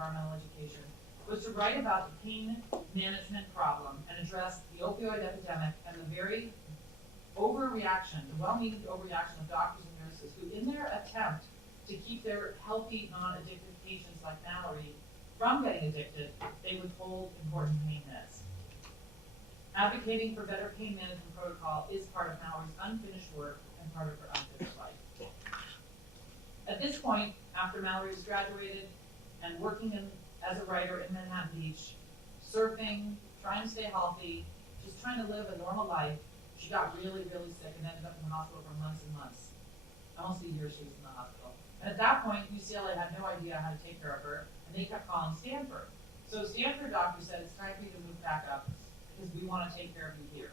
environmental education, was to write about the pain management problem and address the opioid epidemic and the very overreaction, the well-meaning overreaction of doctors and nurses who, in their attempt to keep their healthy, non-addictive patients like Mallory from getting addicted, they withhold important pain meds. Advocating for better pain management protocol is part of Mallory's unfinished work and part of her unfinished life. At this point, after Mallory was graduated and working as a writer in Manhattan Beach, surfing, trying to stay healthy, just trying to live a normal life, she got really, really sick and ended up in the hospital for months and months. Almost a year she was in the hospital. And at that point, UCLA had no idea how to take care of her, and they kept calling Stanford. So Stanford doctor said, it's time for you to move back up because we want to take care of you here.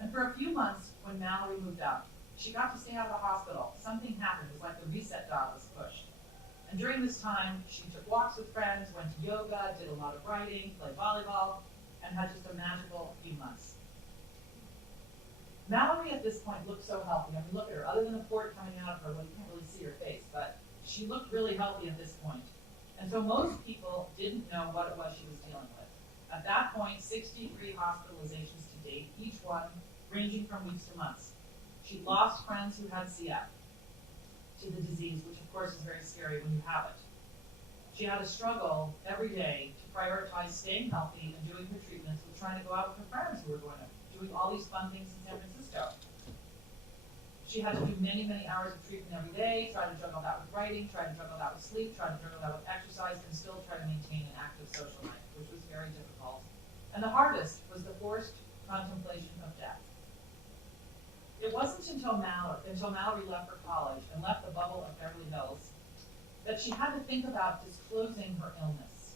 And for a few months, when Mallory moved up, she got to stay out of the hospital. Something happened. It was like the reset dial was pushed. And during this time, she took walks with friends, went to yoga, did a lot of writing, played volleyball, and had just a magical few months. Mallory at this point looked so healthy. I mean, look at her. Other than a port coming out of her, well, you can't really see her face, but she looked really healthy at this point. And so most people didn't know what it was she was dealing with. At that point, 63 hospitalizations to date, each one ranging from weeks to months. She lost friends who had CF to the disease, which of course is very scary when you have it. She had to struggle every day to prioritize staying healthy and doing her treatments with trying to go out with her friends who were doing all these fun things in San Francisco. She had to do many, many hours of treatment every day, try to juggle that with writing, try to juggle that with sleep, try to juggle that with exercise, and still try to maintain an active social life, which was very difficult. And the hardest was the forced contemplation of death. It wasn't until Mallory left for college and left the bubble of Beverly Hills that she had to think about disclosing her illness.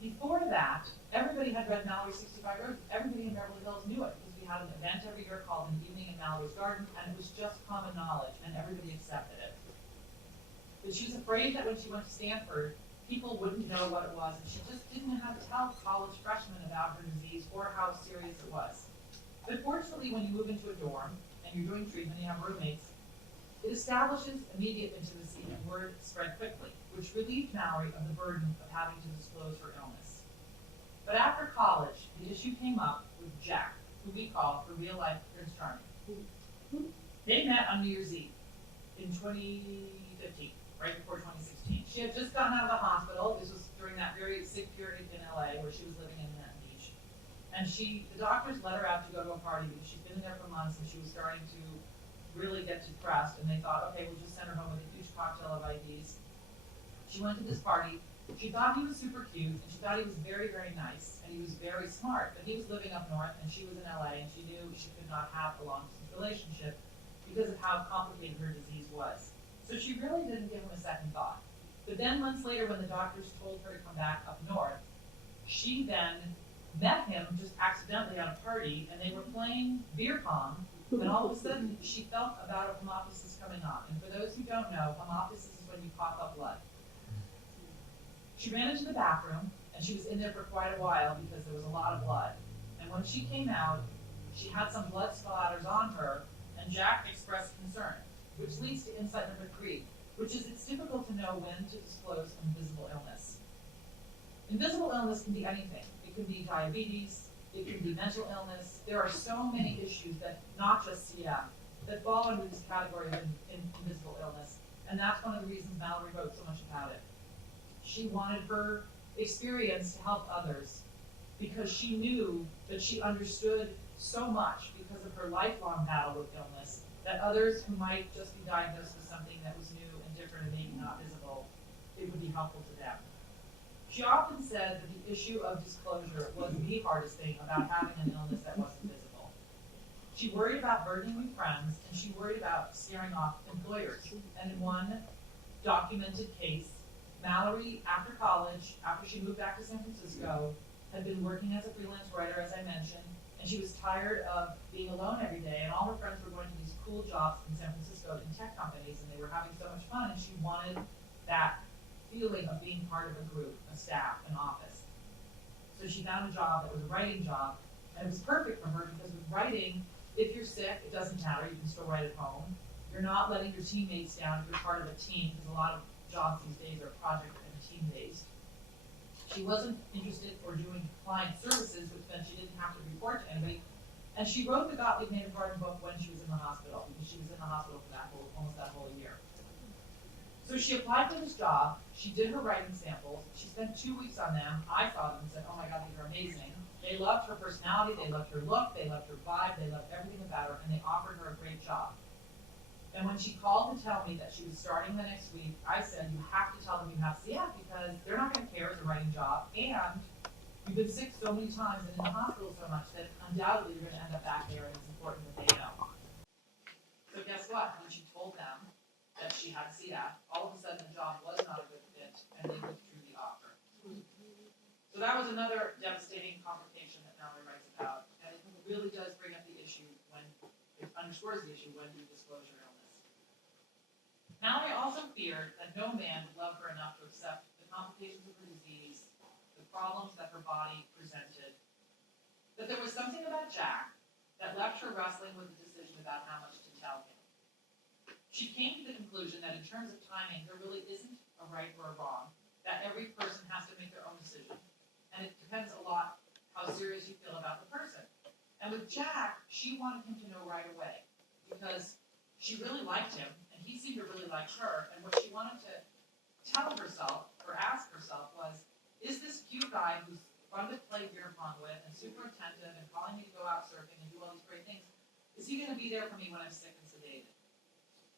Before that, everybody had read Mallory's 65 Roses. Everybody in Beverly Hills knew it because we had an event every year called An Evening in Mallory's Garden, and it was just common knowledge, and everybody accepted it. But she was afraid that when she went to Stanford, people wouldn't know what it was, and she just didn't know how to tell college freshmen about her disease or how serious it was. But fortunately, when you move into a dorm and you're doing treatment, you have roommates, it establishes immediate intimacy and word spread quickly, which relieved Mallory of the burden of having to disclose her illness. But after college, the issue came up with Jack, who we call for real life Prince Charming. They met on New Year's Eve in 2015, right before 2016. She had just gotten out of the hospital. This was during that very sick period in LA where she was living in Manhattan Beach. And the doctors let her out to go to a party because she'd been there for months and she was starting to really get depressed. And they thought, okay, we'll just send her home with a huge cocktail of IVs. She went to this party. She thought he was super cute, and she thought he was very, very nice, and he was very smart. But he was living up north, and she was in LA, and she knew she could not have a long-distance relationship because of how complicated her disease was. So she really didn't give him a second thought. But then months later, when the doctors told her to come back up north, she then met him just accidentally at a party, and they were playing beer pong, and all of a sudden, she felt a bout of hemoptysis coming on. And for those who don't know, hemoptysis is when you cough up blood. She ran into the bathroom, and she was in there for quite a while because there was a lot of blood. And when she came out, she had some blood splatters on her, and Jack expressed concern, which leads to insight number 3, which is it's difficult to know when to disclose invisible illness. Invisible illness can be anything. It can be diabetes, it can be mental illness. There are so many issues that, not just CF, that fall under this category of invisible illness. And that's one of the reasons Mallory wrote so much about it. She wanted her experience to help others because she knew that she understood so much because of her lifelong battle with illness that others who might just be diagnosed with something that was new and different and maybe not visible, it would be helpful to them. She often said that the issue of disclosure was the hardest thing about having an illness that wasn't visible. She worried about burdening friends, and she worried about scaring off employers. And in one documented case, Mallory, after college, after she moved back to San Francisco, had been working as a freelance writer, as I mentioned, and she was tired of being alone every day, and all her friends were going to these cool jobs in San Francisco in tech companies, and they were having so much fun, and she wanted that feeling of being part of a group, a staff, an office. So she found a job that was a writing job, and it was perfect for her because with writing, if you're sick, it doesn't matter, you can still write at home. You're not letting your teammates down if you're part of a team, because a lot of jobs these days are project and team-based. She wasn't interested or doing client services, which meant she didn't have to report to anybody. And she wrote the Gottlieb Native Garden book when she was in the hospital, because she was in the hospital for almost that whole year. So she applied for this job. She did her writing samples. She spent 2 weeks on them. I saw them and said, oh my God, these are amazing. They loved her personality. They loved her look. They loved her vibe. They loved everything about her, and they offered her a great job. And when she called to tell me that she was starting the next week, I said, you have to tell them you have CF, because they're not going to care as a writing job, and you've been sick so many times and in the hospital so much that undoubtedly you're going to end up back there, and it's important that they know. So guess what? When she told them that she had CF, all of a sudden the job was not a good fit, and they withdrew the offer. So that was another devastating complication that Mallory writes about, and it really does bring up the issue when it underscores the issue when you disclose your illness. Mallory also feared that no man would love her enough to accept the complications of her disease, the problems that her body presented, that there was something about Jack that left her wrestling with the decision about how much to tell him. She came to the conclusion that in terms of timing, there really isn't a right or a wrong, that every person has to make their own decision, and it depends a lot how serious you feel about the person. And with Jack, she wanted him to know right away, because she really liked him, and he seemed to really like her, and what she wanted to tell herself, or ask herself, was, is this cute guy who's fun to play beer pong with, and super attentive, and calling me to go out surfing and do all these great things, is he going to be there for me when I'm sick and sedated?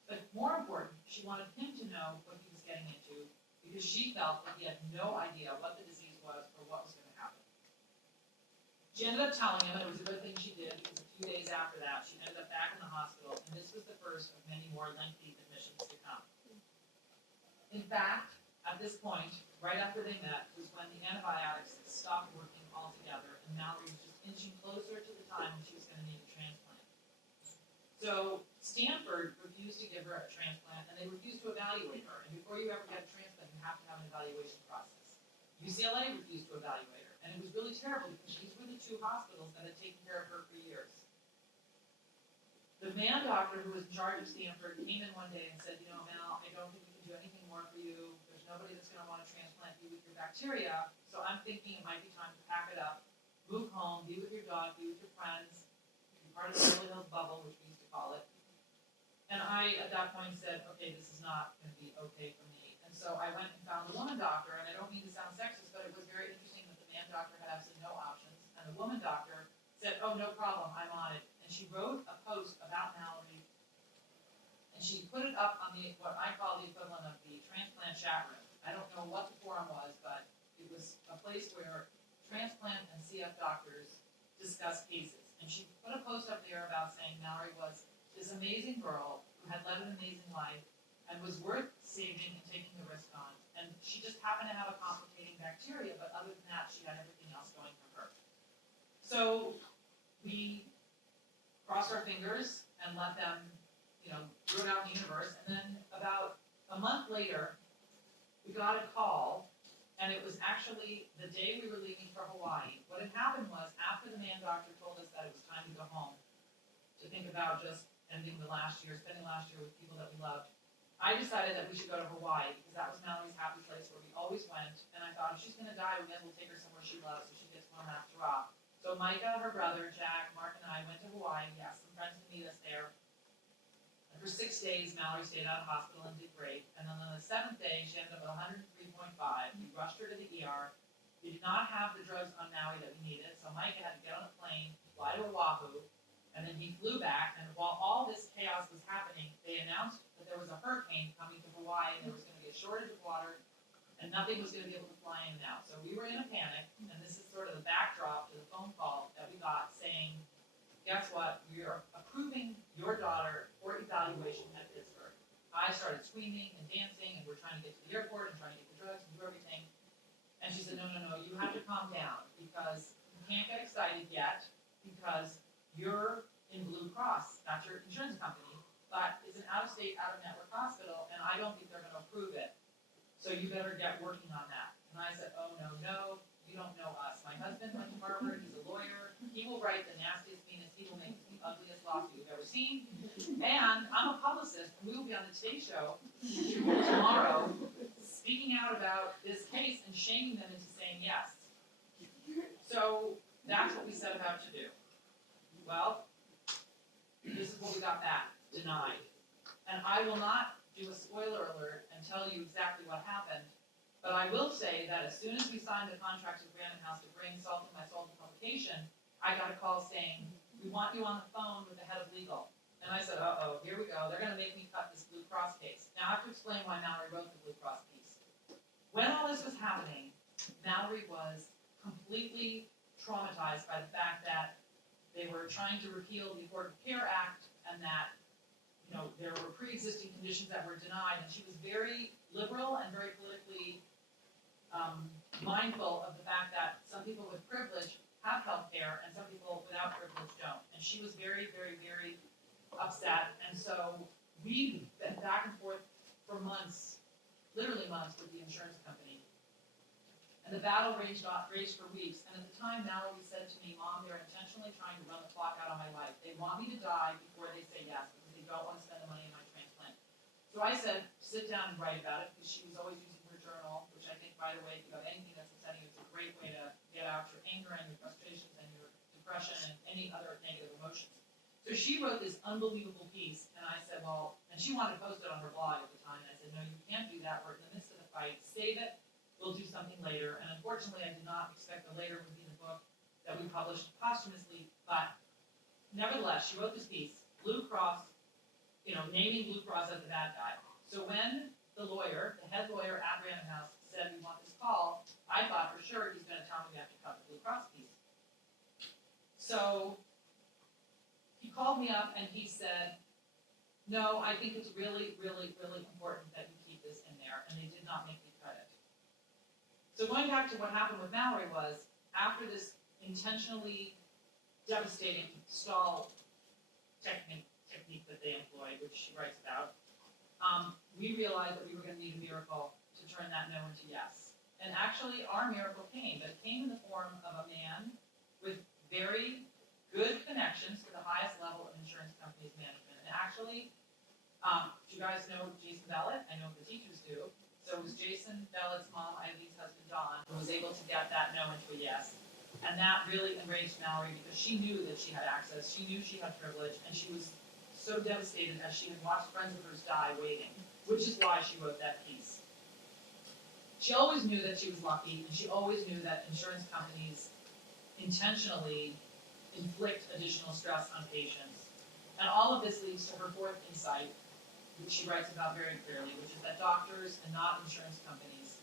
But more important, she wanted him to know what he was getting into, because she felt that he had no idea what the disease was or what was going to happen. She ended up telling him, and it was a good thing she did, because a few days after that, she ended up back in the hospital, and this was the first of many more lengthy admissions to come. In fact, at this point, right after they met, was when the antibiotics stopped working altogether, and Mallory was just inching closer to the time when she was going to need a transplant. So Stanford refused to give her a transplant, and they refused to evaluate her. And before you ever get a transplant, you have to have an evaluation process. UCLA refused to evaluate her, and it was really terrible because these were the two hospitals that had taken care of her for years. The man doctor who was in charge of Stanford came in one day and said, you know, Mal, I don't think we can do anything more for you. There's nobody that's going to want to transplant you with your bacteria, so I'm thinking it might be time to pack it up, move home, be with your dog, be with your friends, be part of the Beverly Hills bubble, which we used to call it. And I, at that point, said, okay, this is not going to be okay for me. And so I went and found a woman doctor, and I don't mean to sound sexist, but it was very interesting that the man doctor had absolutely no options, and the woman doctor said, oh, no problem, I'm on it. And she wrote a post about Mallory, and she put it up on the what I call the equivalent of the transplant chat room. I don't know what the forum was, but it was a place where transplant and CF doctors discuss cases. And she put a post up there about saying Mallory was this amazing girl who had led an amazing life and was worth saving and taking the risk on. And she just happened to have a complicating bacteria, but other than that, she had everything else going for her. So we crossed our fingers and let them, throw it out in the universe. And then about a month later, we got a call, and it was actually the day we were leaving for Hawaii. What had happened was, after the man doctor told us that it was time to go home, to think about just ending the last year, spending last year with people that we loved, I decided that we should go to Hawaii, because that was Mallory's happy place where we always went. And I thought, if she's going to die, we might as well take her somewhere she loves so she gets one last hurrah. So Micah, her brother, Jack, Mark, and I went to Hawaii. We asked some friends to meet us there. And for 6 days, Mallory stayed out of hospital and did great. And then on the 7th day, she ended up with 103.5. We rushed her to the ER. We did not have the drugs on Maui that we needed, so Micah had to get on a plane, fly to Oahu, and then he flew back. And while all this chaos was happening, they announced that there was a hurricane coming to Hawaii, and there was going to be a shortage of water, and nothing was going to be able to fly in and out. So we were in a panic, and this is sort of the backdrop to the phone call that we got saying, guess what, we are approving your daughter for evaluation at Pittsburgh. I started screaming and dancing, and we're trying to get to the airport and trying to get the drugs and do everything. And she said, no, you have to calm down, because you can't get excited yet, because you're in Blue Cross, that's your insurance company, but it's an out-of-state, out-of-network hospital, and I don't think they're going to approve it. So you better get working on that. And I said, oh, no, you don't know us. My husband went to Harvard, he's a lawyer, he will write the nastiest, meanest, he will make the ugliest lawsuit you've ever seen. And I'm a publicist, and we will be on the Today Show tomorrow speaking out about this shaming them into saying yes. So that's what we set about to do. Well, this is what we got back, denied. And I will not do a spoiler alert and tell you exactly what happened, but I will say that as soon as we signed the contract with Random House to bring Salt in My Soul to publication, I got a call saying, we want you on the phone with the head of legal. And I said, uh-oh, here we go. They're going to make me cut this Blue Cross case. Now I have to explain why Mallory wrote the Blue Cross piece. When all this was happening, Mallory was completely traumatized by the fact that they were trying to repeal the Affordable Care Act and that there were pre-existing conditions that were denied, and she was very liberal and very politically mindful of the fact that some people with privilege have health care and some people without privilege don't. And she was very, very, very upset. And so we've been back and forth for months, literally months, with the insurance company. And the battle raged for weeks. And at the time, Mallory said to me, Mom, they're intentionally trying to run the clock out on my life. They want me to die before they say yes, because they don't want to spend the money on my transplant. So I said, sit down and write about it, because she was always using her journal, which I think, by the way, if you have anything that's upsetting you, it's a great way to get out your anger and your frustrations and your depression and any other negative emotions. So she wrote this unbelievable piece, and I said, well, and she wanted to post it on her blog at the time, and I said, no, you can't do that. We're in the midst of the fight. Save it. We'll do something later. And unfortunately, I did not expect the later would be the book that we published posthumously, but nevertheless, she wrote this piece, Blue Cross, naming Blue Cross as the bad guy. So when the lawyer, the head lawyer at Random House, said we want this call, I thought for sure he's going to tell me we have to cut the Blue Cross piece. So he called me up and he said, no, I think it's really, really, really important that you keep this in there, and they did not make me cut it. So going back to what happened with Mallory was, after this intentionally devastating stall technique that they employed, which she writes about, we realized that we were going to need a miracle to turn that no into yes. And actually, our miracle came, but it came in the form of a man with very good connections to the highest level of insurance companies management. And actually, do you guys know Jason Bellett? I know the teachers do. So it was Jason Bellett's mom, Eileen's husband, Don, who was able to get that no into a yes. And that really enraged Mallory because she knew that she had access, she knew she had privilege, and she was so devastated as she had watched friends of hers die waiting, which is why she wrote that piece. She always knew that she was lucky, and she always knew that insurance companies intentionally inflict additional stress on patients. And all of this leads to her fourth insight, which she writes about very clearly, which is that doctors and not insurance companies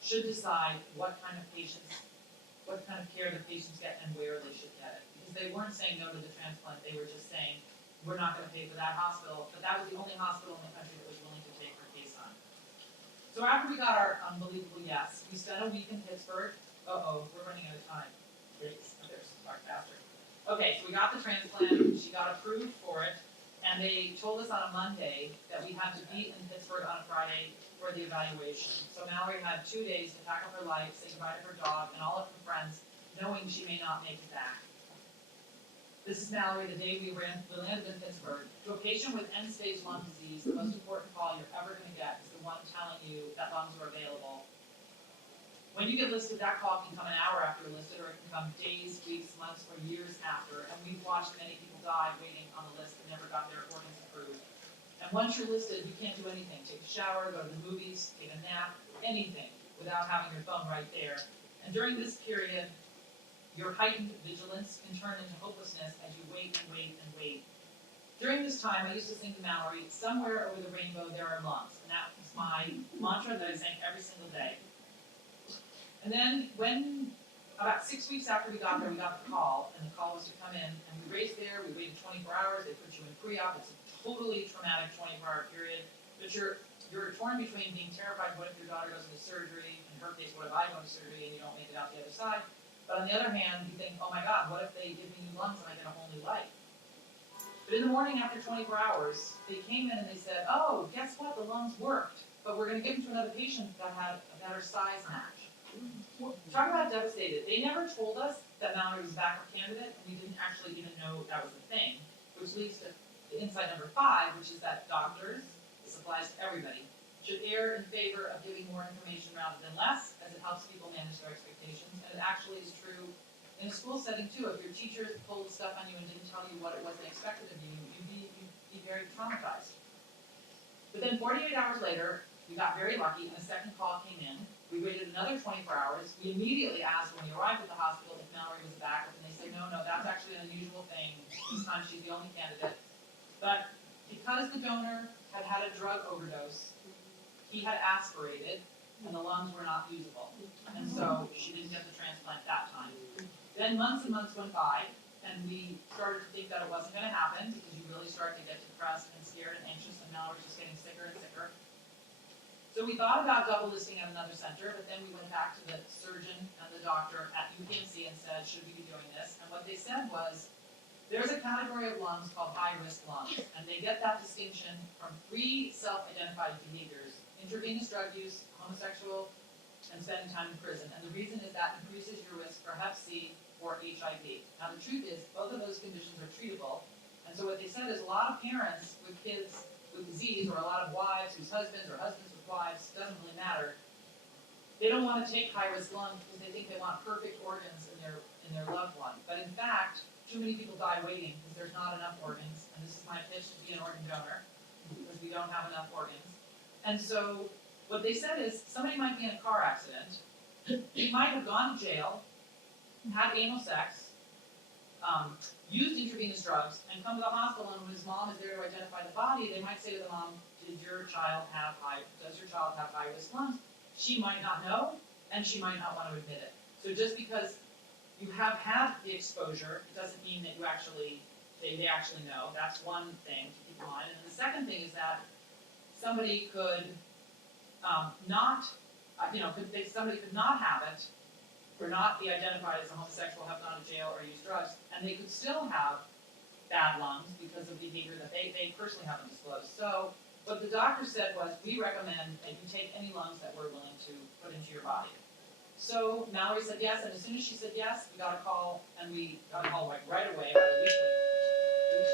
should decide what kind of care the patients get and where they should get it. Because they weren't saying no to the transplant, they were just saying, we're not going to pay for that hospital, but that was the only hospital in the country that was willing to take her case on. So after we got our unbelievable yes, we spent a week in Pittsburgh. Uh-oh, we're running out of time. Please, there's start faster. Okay, so we got the transplant, she got approved for it, and they told us on a Monday that we had to be in Pittsburgh on a Friday for the evaluation. So Mallory had 2 days to pack up her life, say goodbye to her dog and all of her friends, knowing she may not make it back. This is Mallory the day we landed in Pittsburgh. To a patient with end-stage lung disease, the most important call you're ever going to get is the one telling you that lungs are available. When you get listed, that call can come an hour after you're listed, or it can come days, weeks, months, or years after. And we've watched many people die waiting on the list and never got their organs approved. And once you're listed, you can't do anything. Take a shower, go to the movies, take a nap, anything, without having your phone right there. And during this period, your heightened vigilance can turn into hopelessness as you wait and wait and wait. During this time, I used to sing to Mallory, somewhere over the rainbow there are lungs. And that was my mantra that I sang every single day. And then when, about 6 weeks after we got there, we got the call, and the call was to come in, and we raced there, we waited 24 hours, they put you in pre-op, it's a totally traumatic 24-hour period, but you're torn between being terrified, what if your daughter goes into surgery, in her case, what if I go into surgery and you don't make it out the other side, but on the other hand, you think, oh my God, what if they give me new lungs and I get a whole new life? But in the morning after 24 hours, they came in and they said, oh, guess what, the lungs worked, but we're going to give them to another patient that had a better size match. Talk about devastated. They never told us that Mallory was a backup candidate, and we didn't actually even know that was a thing, which leads to insight number 5, which is that doctors, this applies to everybody, should err in favor of giving more information rather than less, as it it helps people manage their expectations, and it actually is true in a school setting too. If your teacher pulled stuff on you and didn't tell you what it was they expected of you, you'd be very traumatized. But then 48 hours later, we got very lucky and a second call came in. We waited another 24 hours. We immediately asked when we arrived at the hospital if Mallory was back, and they said, no, that's actually an unusual thing. This time she's the only candidate. But because the donor had had a drug overdose, he had aspirated, and the lungs were not usable. And so she didn't get the transplant that time. Then months and months went by, and we started to think that it wasn't going to happen because you really started to get depressed and scared and anxious, and Mallory was just getting sicker and sicker. So we thought about double listing at another center, but then we went back to the surgeon and the doctor at UPMC and said, should we be doing this? And what they said was, there's a category of lungs called high-risk lungs, and they get that distinction from 3 self-identified behaviors: intravenous drug use, homosexual, and spending time in prison. And the reason is that increases your risk for Hep C or HIV. Now the truth is, both of those conditions are treatable, and so what they said is a lot of parents with kids with disease, or a lot of wives whose husbands, or husbands with wives, doesn't really matter, they don't want to take high-risk lungs because they think they want perfect organs in their loved one. But in fact, too many people die waiting because there's not enough organs, and this is my pitch to be an organ donor, because we don't have enough organs. And so what they said is, somebody might be in a car accident, he might have gone to jail, had anal sex, used intravenous drugs, and come to the hospital, and when his mom is there to identify the body, they might say to the mom, does your child have high-risk lungs? She might not know, and she might not want to admit it. So just because you have had the exposure, it doesn't mean that they actually know. That's one thing to keep in mind. And the second thing is that somebody could somebody could not have it, or not be identified as a homosexual, have gone to jail, or use drugs, and they could still have bad lungs because of behavior that they personally haven't disclosed. So what the doctor said was, we recommend that you take any lungs that we're willing to put into your body. So Mallory said yes, and as soon as she said yes, we got a call, and we got a call like right away, about a week later. Is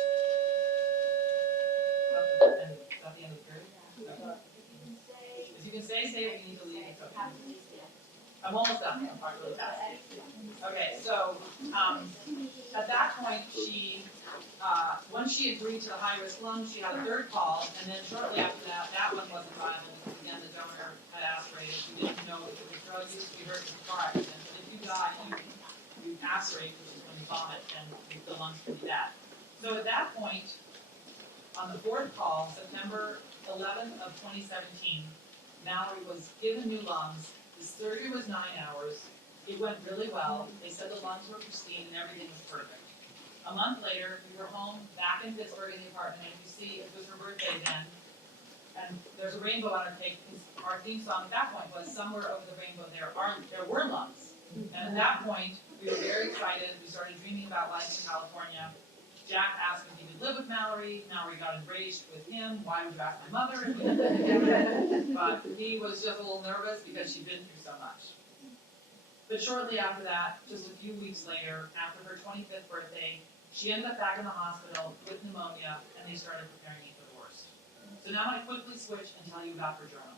that the end of the period? If you can say when you need to leave. Okay. I'm almost done. I'm talking really fast. Okay, so at that point, once she agreed to the high-risk lungs, she had a third call, and then shortly after that, that one wasn't viable because again the donor had aspirated. We didn't know if it was drug use. We heard it was a car accident. But if you die, you aspirate, which is when you vomit, and the lungs can be that. So at that point, on the fourth call, September 11th of 2017, Mallory was given new lungs. The surgery was 9 hours. It went really well. They said the lungs were pristine and everything was perfect. A month later, we were home, back in Pittsburgh in the apartment, and you see it was her birthday then. And there's a rainbow on her cake, because our theme song at that point was "Somewhere Over the Rainbow There Were Lungs." And at that point, we were very excited. We started dreaming about life in California. Jack asked if he would live with Mallory. Mallory got enraged with him. Why would you ask my mother if we lived together? But he was just a little nervous because she'd been through so much. But shortly after that, just a few weeks later, after her 25th birthday, she ended up back in the hospital with pneumonia, and they started preparing me for the worst. So now I'm going to quickly switch and tell you about her journal.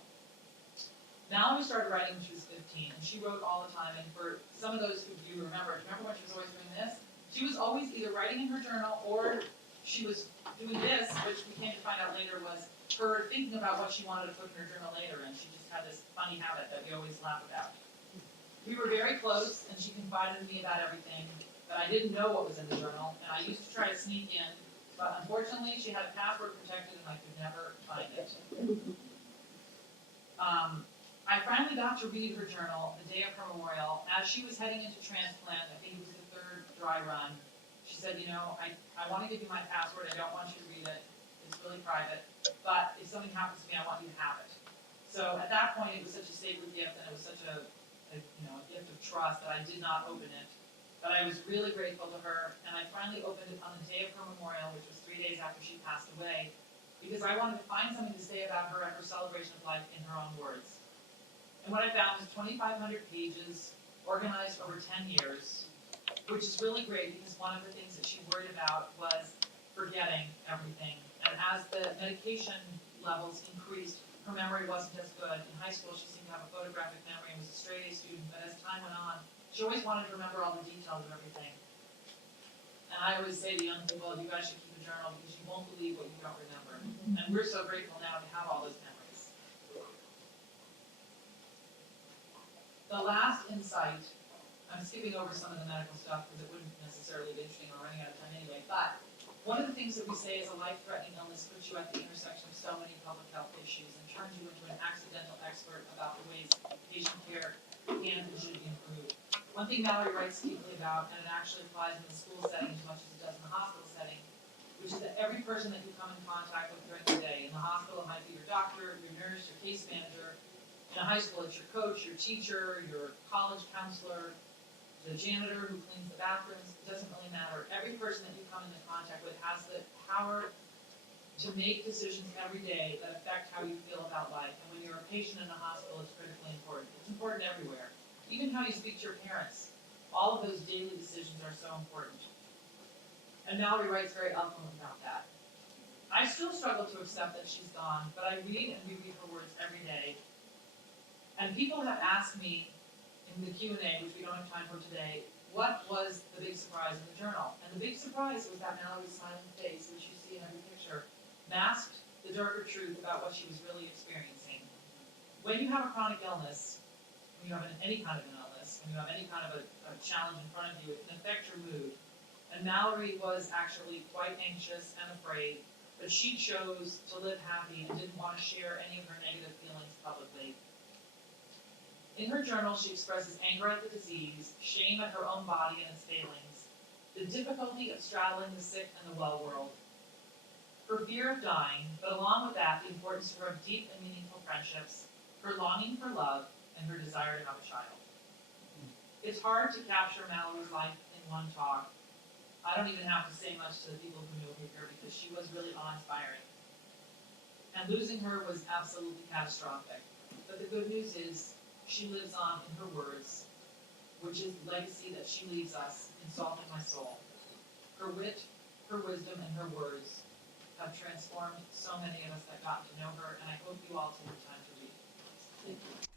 Mallory started writing when she was 15, and she wrote all the time. And for some of those who you remember when she was always doing this? She was always either writing in her journal, or she was doing this, which we came to find out later was her thinking about what she wanted to put in her journal later, and she just had this funny habit that we always laugh about. We were very close, and she confided in me about everything, but I didn't know what was in the journal, and I used to try to sneak in, but unfortunately she had a password protected and I could never find it. I finally got to read her journal the day of her memorial. As she was heading into transplant, I think it was the third dry run, she said, I want to give you my password, I don't want you to read it, it's really private, but if something happens to me, I want you to have it. So at that point, it was such a sacred gift, and it was such a gift of trust that I did not open it. But I was really grateful to her, and I finally opened it on the day of her memorial, which was 3 days after she passed away, because I wanted to find something to say about her and her celebration of life in her own words. And what I found was 2,500 pages, organized over 10 years, which is really great because one of the things that she worried about was forgetting everything. And as the medication levels increased, her memory wasn't as good. In high school, she seemed to have a photographic memory and was a straight A student, but as time went on, she always wanted to remember all the details of everything. And I always say to young people, you guys should keep a journal because you won't believe what you don't remember. And we're so grateful now to have all those memories. The last insight, I'm skipping over some of the medical stuff because it wouldn't necessarily be interesting, or running out of time anyway, but one of the things that we say is a life-threatening illness puts you at the intersection of so many public health issues and turns you into an accidental expert about the ways patient care can and should be improved. One thing Mallory writes deeply about, and it actually applies in the school setting as much as it does in the hospital setting, which is that every person that you come in contact with during the day, in the hospital it might be your doctor, your nurse, your case manager. In a high school, it's your coach, your teacher, your college counselor, the janitor who cleans the bathrooms. It doesn't really matter. Every person that you come into contact with has the power to make decisions every day that affect how you feel about life. And when you're a patient in a hospital, it's critically important. It's important everywhere. Even how you speak to your parents. All of those daily decisions are so important. And Mallory writes very eloquently about that. I still struggle to accept that she's gone, but I read and reread her words every day. And people have asked me in the Q&A, which we don't have time for today, what was the big surprise in the journal? And the big surprise was that Mallory's smiling face, which you see in every picture, masked the darker truth about what she was really experiencing. When you have a chronic illness, when you have any kind of an illness, when you have any kind of a challenge in front of you, it can affect your mood. And Mallory was actually quite anxious and afraid, but she chose to live happy and didn't want to share any of her negative feelings publicly. In her journal, she expresses anger at the disease, shame at her own body and its failings, the difficulty of straddling the sick and the well world, her fear of dying, but along with that, the importance of her deep and meaningful friendships, her longing for love, and her desire to have a child. It's hard to capture Mallory's life in one talk. I don't even have to say much to the people who knew her because she was really awe-inspiring. And losing her was absolutely catastrophic. But the good news is, she lives on in her words, which is the legacy that she leaves us in Salt in My Soul. Her wit, her wisdom, and her words have transformed so many of us that got to know her, and I hope you all take the time to read. Thank you.